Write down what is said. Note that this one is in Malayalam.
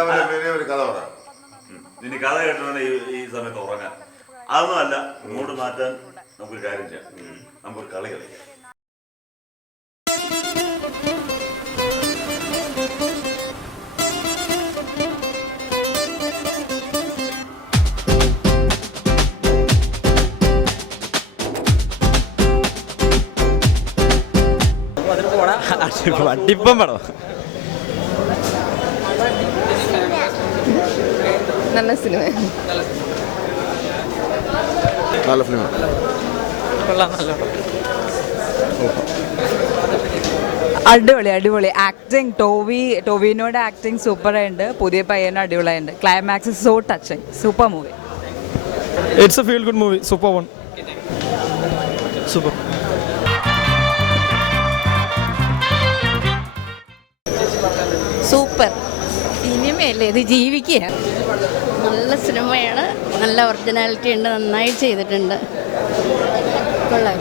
ഒരു കഥ പറയാം. ഇനി കഥ കേട്ടാണ് ഈ സമയത്ത് ഉറങ്ങാൻ. അതൊന്നും അല്ല, മൂഡ് മാറ്റാൻ നമുക്കൊരു കാര്യം ചെയ്യാം. നമുക്കൊരു കളി കളിക്കാം. വട്ടിപ്പം പടം നല്ല സിനിമ, നല്ല ഫിലിം, അടിപൊളി അടിപൊളി ആക്ടിങ്. ടോവിനോയുടെ ആക്ടിങ് സൂപ്പറായിട്ടുണ്ട്. പുതിയ പയ്യനും അടിപൊളിയായിട്ടുണ്ട്. Climax so touching. Super movie. It's a feel good movie. Super one. Super. Super സിനിമയല്ലേ ഇത്, ജീവിക്കുക. നല്ല സിനിമയാണ്, നല്ല ഒറിജിനാലിറ്റി ഉണ്ട്, നന്നായി ചെയ്തിട്ടുണ്ട്, കൊള്ളാം.